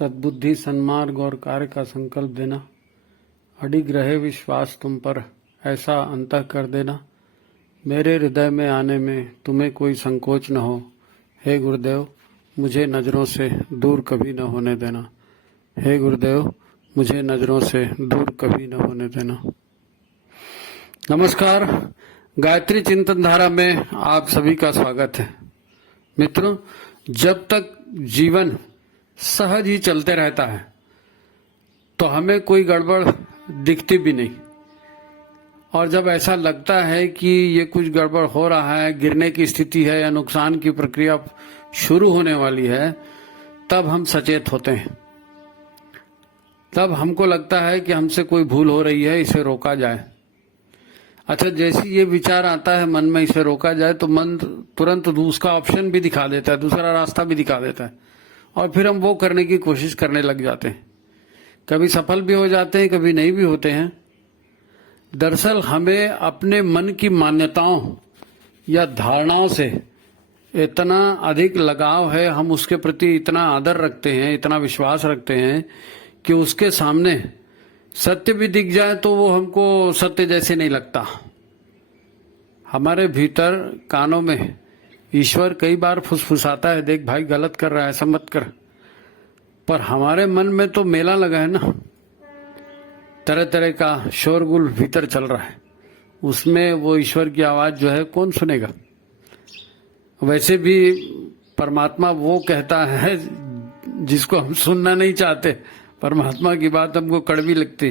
सद्बुद्धि, सन्मार्ग और कार्य का संकल्प देना, अडिग रहे विश्वास तुम पर, ऐसा अंतः कर देना, मेरे हृदय में आने में तुम्हें कोई संकोच न हो। हे गुरुदेव, मुझे नजरों से दूर कभी न होने देना। हे गुरुदेव, मुझे नजरों से दूर कभी न होने देना। नमस्कार, गायत्री चिंतन धारा में आप सभी का स्वागत है। मित्रों, जब तक जीवन सहज ही चलते रहता है तो हमें कोई गड़बड़ दिखती भी नहीं, और जब ऐसा लगता है कि ये कुछ गड़बड़ हो रहा है, गिरने की स्थिति है या नुकसान की प्रक्रिया शुरू होने वाली है, तब हम सचेत होते हैं। तब हमको लगता है कि हमसे कोई भूल हो रही है, इसे रोका जाए। अच्छा, जैसे ये विचार आता है मन में, इसे रोका जाए, तो मन तुरंत उसका ऑप्शन भी दिखा देता है, दूसरा रास्ता भी दिखा देता है, और फिर हम वो करने की कोशिश करने लग जाते हैं। कभी सफल भी हो जाते हैं, कभी नहीं भी होते हैं। दरअसल हमें अपने मन की मान्यताओं या धारणाओं से इतना अधिक लगाव है, हम उसके प्रति इतना आदर रखते हैं, इतना विश्वास रखते हैं कि उसके सामने सत्य भी दिख जाए तो वो हमको सत्य जैसे नहीं लगता। हमारे भीतर कानों में ईश्वर कई बार फुसफुसाता है, देख भाई गलत कर रहा है, ऐसा मत कर। पर हमारे मन में तो मेला लगा है ना, तरह तरह का शोरगुल भीतर चल रहा है, उसमें वो ईश्वर की आवाज जो है कौन सुनेगा। वैसे भी परमात्मा वो कहता है जिसको हम सुनना नहीं चाहते। परमात्मा की बात हमको कड़वी लगती,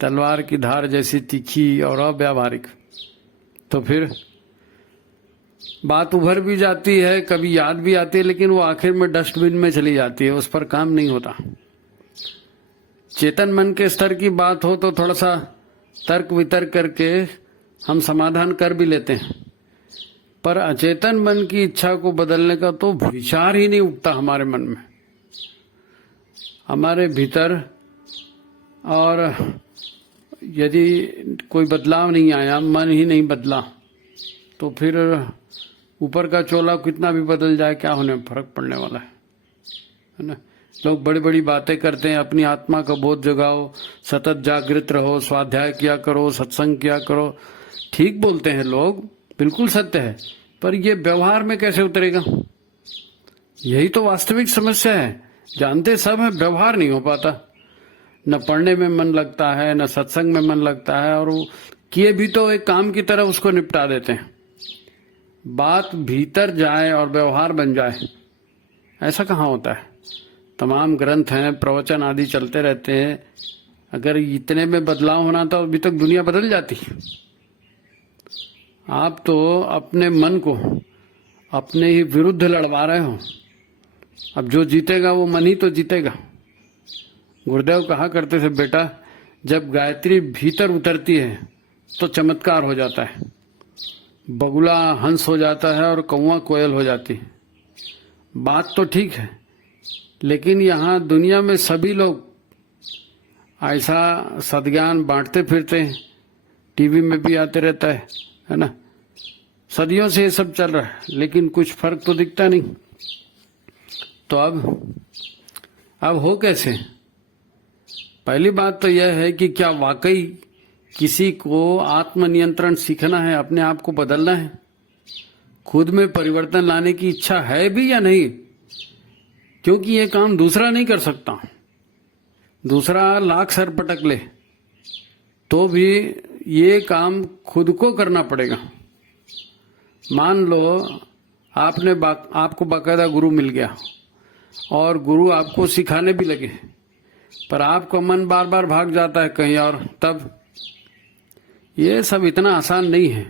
तलवार की धार जैसी तीखी और अव्यावहारिक। तो फिर बात उभर भी जाती है, कभी याद भी आती है, लेकिन वो आखिर में डस्टबिन में चली जाती है, उस पर काम नहीं होता। चेतन मन के स्तर की बात हो तो थोड़ा सा तर्क वितर्क करके हम समाधान कर भी लेते हैं, पर अचेतन मन की इच्छा को बदलने का तो विचार ही नहीं उठता हमारे मन में, हमारे भीतर। और यदि कोई बदलाव नहीं आया, मन ही नहीं बदला, तो फिर ऊपर का चोला कितना भी बदल जाए, क्या होने में फर्क पड़ने वाला है ना। लोग बड़ी बड़ी बातें करते हैं, अपनी आत्मा का बोध जगाओ, सतत जागृत रहो, स्वाध्याय किया करो, सत्संग किया करो। ठीक बोलते हैं लोग, बिल्कुल सत्य है, पर ये व्यवहार में कैसे उतरेगा? यही तो वास्तविक समस्या है। जानते सब है, व्यवहार नहीं हो पाता। न पढ़ने में मन लगता है, न सत्संग में मन लगता है, और किए भी तो एक काम की तरह उसको निपटा देते हैं। बात भीतर जाए और व्यवहार बन जाए, ऐसा कहाँ होता है? तमाम ग्रंथ हैं, प्रवचन आदि चलते रहते हैं। अगर इतने में बदलाव होना था, अभी तक दुनिया बदल जाती। आप तो अपने मन को अपने ही विरुद्ध लड़वा रहे हो। अब जो जीतेगा वो मन ही तो जीतेगा। गुरुदेव कहा करते थे, बेटा जब गायत्री भीतर उतरती है तो चमत्कार हो जाता है। बगुला हंस हो जाता है और कौवा कोयल हो जाती है। बात तो ठीक है, लेकिन यहाँ दुनिया में सभी लोग ऐसा सद्ज्ञान बांटते फिरते हैं, टीवी में भी आते रहता है ना। सदियों से ये सब चल रहा है, लेकिन कुछ फर्क तो दिखता नहीं। तो अब हो कैसे? पहली बात तो यह है कि क्या वाकई किसी को आत्मनियंत्रण सीखना है, अपने आप को बदलना है, खुद में परिवर्तन लाने की इच्छा है भी या नहीं? क्योंकि ये काम दूसरा नहीं कर सकता। दूसरा लाख सर पटक ले तो भी ये काम खुद को करना पड़ेगा। मान लो आपको बाकायदा गुरु मिल गया और गुरु आपको सिखाने भी लगे, पर आपका मन बार बार भाग जाता है कहीं और, तब ये सब इतना आसान नहीं है।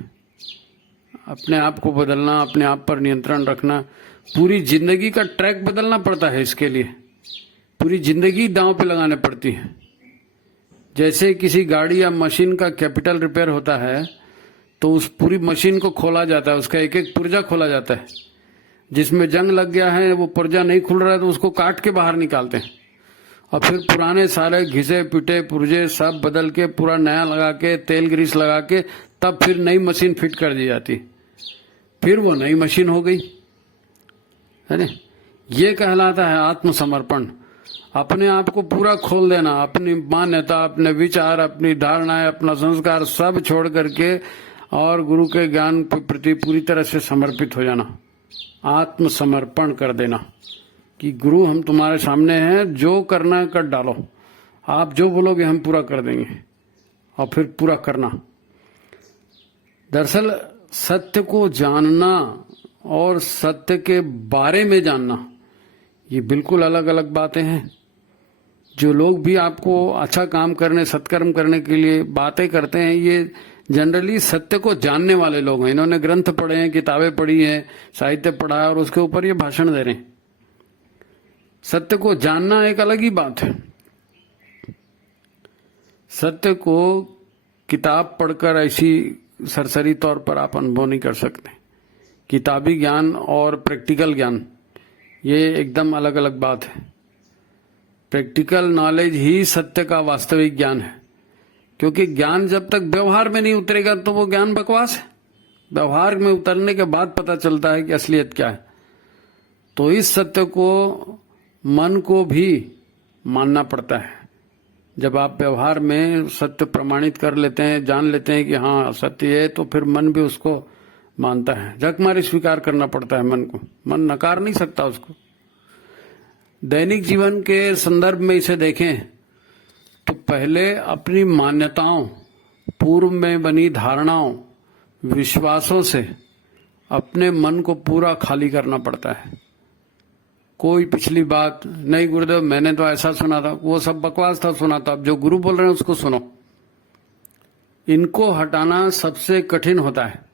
अपने आप को बदलना, अपने आप पर नियंत्रण रखना, पूरी जिंदगी का ट्रैक बदलना पड़ता है। इसके लिए पूरी जिंदगी दांव पे लगाने पड़ती है। जैसे किसी गाड़ी या मशीन का कैपिटल रिपेयर होता है तो उस पूरी मशीन को खोला जाता है, उसका एक एक पुर्जा खोला जाता है। जिसमें जंग लग गया है, वो पुर्जा नहीं खुल रहा है तो उसको काट के बाहर निकालते हैं, और फिर पुराने सारे घिसे पिटे पुर्जे सब बदल के पूरा नया लगा के तेल ग्रीस लगा के तब फिर नई मशीन फिट कर दी जाती। फिर वो नई मशीन हो गई, है ना। ये कहलाता है आत्मसमर्पण। अपने आप को पूरा खोल देना, अपनी मान्यता, अपने विचार, अपनी धारणाएं, अपना संस्कार सब छोड़ करके और गुरु के ज्ञान के प्रति पूरी तरह से समर्पित हो जाना, आत्मसमर्पण कर देना कि गुरु हम तुम्हारे सामने हैं, जो करना है कर डालो, आप जो बोलोगे हम पूरा कर देंगे, और फिर पूरा करना। दरअसल सत्य को जानना और सत्य के बारे में जानना ये बिल्कुल अलग अलग बातें हैं। जो लोग भी आपको अच्छा काम करने, सत्कर्म करने के लिए बातें करते हैं, ये जनरली सत्य को जानने वाले लोग हैं। इन्होंने ग्रंथ पढ़े हैं, किताबें पढ़ी हैं, साहित्य पढ़ा है और उसके ऊपर ये भाषण दे रहे हैं। सत्य को जानना एक अलग ही बात है। सत्य को किताब पढ़कर ऐसी सरसरी तौर पर आप अनुभव नहीं कर सकते। किताबी ज्ञान और प्रैक्टिकल ज्ञान ये एकदम अलग अलग बात है। प्रैक्टिकल नॉलेज ही सत्य का वास्तविक ज्ञान है, क्योंकि ज्ञान जब तक व्यवहार में नहीं उतरेगा तो वो ज्ञान बकवास है। व्यवहार में उतरने के बाद पता चलता है कि असलियत क्या है। तो इस सत्य को मन को भी मानना पड़ता है। जब आप व्यवहार में सत्य प्रमाणित कर लेते हैं, जान लेते हैं कि हाँ सत्य है, तो फिर मन भी उसको मानता है। झकमारी स्वीकार करना पड़ता है मन को, मन नकार नहीं सकता उसको। दैनिक जीवन के संदर्भ में इसे देखें तो पहले अपनी मान्यताओं, पूर्व में बनी धारणाओं, विश्वासों से अपने मन को पूरा खाली करना पड़ता है। कोई पिछली बात नहीं, गुरुदेव मैंने तो ऐसा सुना था, वो सब बकवास था, सुना था। अब जो गुरु बोल रहे हैं उसको सुनो। इनको हटाना सबसे कठिन होता है,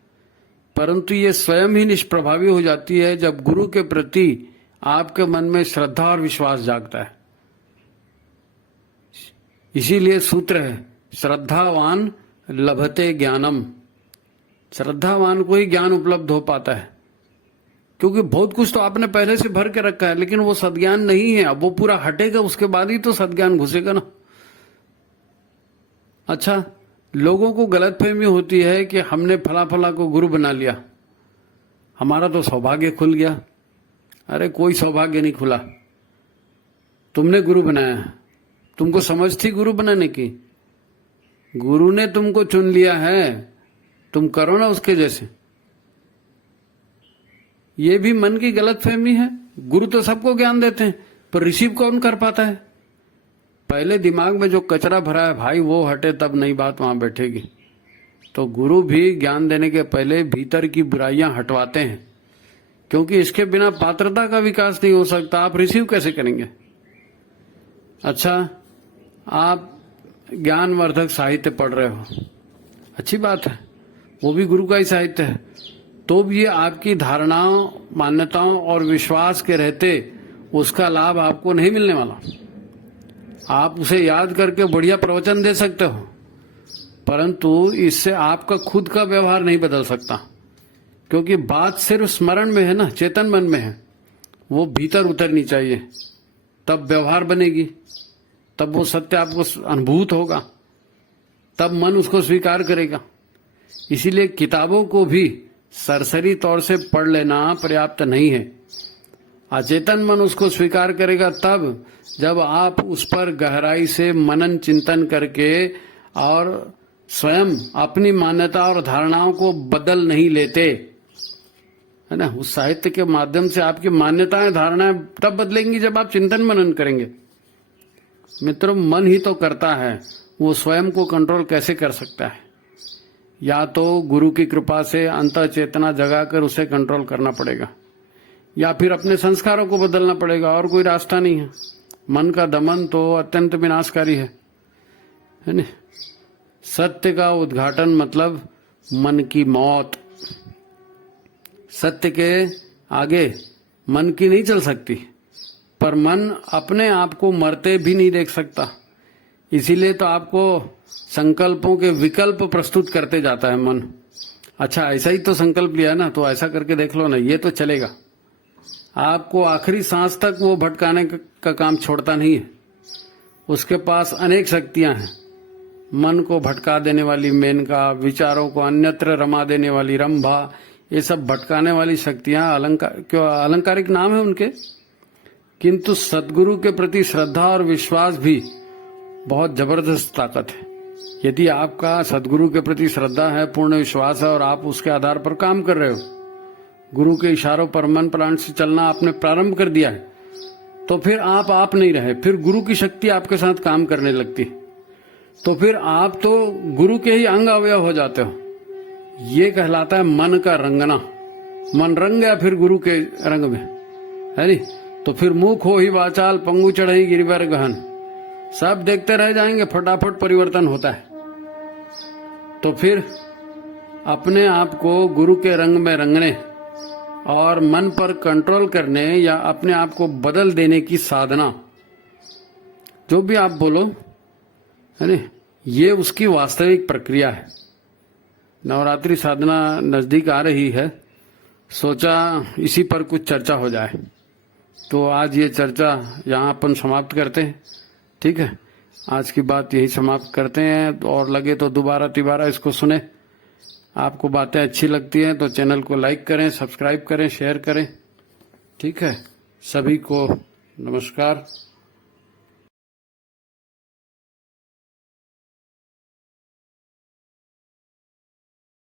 परंतु ये स्वयं ही निष्प्रभावी हो जाती है जब गुरु के प्रति आपके मन में श्रद्धा और विश्वास जागता है। इसीलिए सूत्र है, श्रद्धावान लभते ज्ञानम। श्रद्धावान को ही ज्ञान उपलब्ध हो पाता है, क्योंकि बहुत कुछ तो आपने पहले से भर के रखा है, लेकिन वो सद्ज्ञान नहीं है। अब वो पूरा हटेगा, उसके बाद ही तो सद्ज्ञान घुसेगा ना। अच्छा, लोगों को गलतफहमी होती है कि हमने फला फला को गुरु बना लिया, हमारा तो सौभाग्य खुल गया। अरे कोई सौभाग्य नहीं खुला, तुमने गुरु बनाया। तुमको समझ थी गुरु बनाने की? गुरु ने तुमको चुन लिया है, तुम करो ना उसके जैसे। ये भी मन की गलतफहमी है। गुरु तो सबको ज्ञान देते हैं, पर रिसीव कौन कर पाता है? पहले दिमाग में जो कचरा भरा है भाई वो हटे, तब नई बात वहां बैठेगी। तो गुरु भी ज्ञान देने के पहले भीतर की बुराइयां हटवाते हैं, क्योंकि इसके बिना पात्रता का विकास नहीं हो सकता। आप रिसीव कैसे करेंगे? अच्छा, आप ज्ञानवर्धक साहित्य पढ़ रहे हो, अच्छी बात है, वो भी गुरु का ही साहित्य है। तो भी ये आपकी धारणाओं, मान्यताओं और विश्वास के रहते उसका लाभ आपको नहीं मिलने वाला। आप उसे याद करके बढ़िया प्रवचन दे सकते हो, परंतु इससे आपका खुद का व्यवहार नहीं बदल सकता, क्योंकि बात सिर्फ स्मरण में है ना, चेतन मन में है। वो भीतर उतरनी चाहिए, तब व्यवहार बनेगी, तब वो सत्य आपको अनुभूत होगा, तब मन उसको स्वीकार करेगा। इसीलिए किताबों को भी सरसरी तौर से पढ़ लेना पर्याप्त नहीं है। अचेतन मन उसको स्वीकार करेगा तब जब आप उस पर गहराई से मनन चिंतन करके और स्वयं अपनी मान्यता और धारणाओं को बदल नहीं लेते, है ना। उस साहित्य के माध्यम से आपकी मान्यताएं, धारणाएं तब बदलेंगी जब आप चिंतन मनन करेंगे। मित्रों, मन ही तो करता है, वो स्वयं को कंट्रोल कैसे कर सकता है? या तो गुरु की कृपा से अंतः चेतना जगाकर उसे कंट्रोल करना पड़ेगा, या फिर अपने संस्कारों को बदलना पड़ेगा, और कोई रास्ता नहीं है। मन का दमन तो अत्यंत विनाशकारी है ना। सत्य का उद्घाटन मतलब मन की मौत। सत्य के आगे मन की नहीं चल सकती, पर मन अपने आप को मरते भी नहीं देख सकता। इसीलिए तो आपको संकल्पों के विकल्प प्रस्तुत करते जाता है मन। अच्छा, ऐसा ही तो संकल्प लिया ना, तो ऐसा करके देख लो ना, ये तो चलेगा। आपको आखिरी सांस तक वो भटकाने का काम छोड़ता नहीं है। उसके पास अनेक शक्तियां हैं, मन को भटका देने वाली मेनका, विचारों को अन्यत्र रमा देने वाली रंभा, ये सब भटकाने वाली शक्तियां अलंकारिक नाम है उनके, किंतु सदगुरु के प्रति श्रद्धा और विश्वास भी बहुत जबरदस्त ताकत है। यदि आपका सदगुरु के प्रति श्रद्धा है, पूर्ण विश्वास है और आप उसके आधार पर काम कर रहे हो, गुरु के इशारों पर मन प्राण से चलना आपने प्रारंभ कर दिया है, तो फिर आप नहीं रहे, फिर गुरु की शक्ति आपके साथ काम करने लगती है। तो फिर आप तो गुरु के ही अंग अवयव हो जाते हो। ये कहलाता है मन का रंगना। मन रंग गया फिर गुरु के रंग में, है नी? तो फिर मुख हो ही वाचाल, पंगु चढ़ई गिरिवर गहन, सब देखते रह जाएंगे, फटाफट परिवर्तन होता है। तो फिर अपने आप को गुरु के रंग में रंगने और मन पर कंट्रोल करने या अपने आप को बदल देने की साधना, जो भी आप बोलो, है नी, ये उसकी वास्तविक प्रक्रिया है। नवरात्रि साधना नजदीक आ रही है, सोचा इसी पर कुछ चर्चा हो जाए। तो आज ये चर्चा यहाँ अपन समाप्त करते हैं, ठीक है? आज की बात यही समाप्त करते हैं, और लगे तो दोबारा तिबारा इसको सुने। आपको बातें अच्छी लगती हैं तो चैनल को लाइक करें, सब्सक्राइब करें, शेयर करें, ठीक है? सभी को नमस्कार।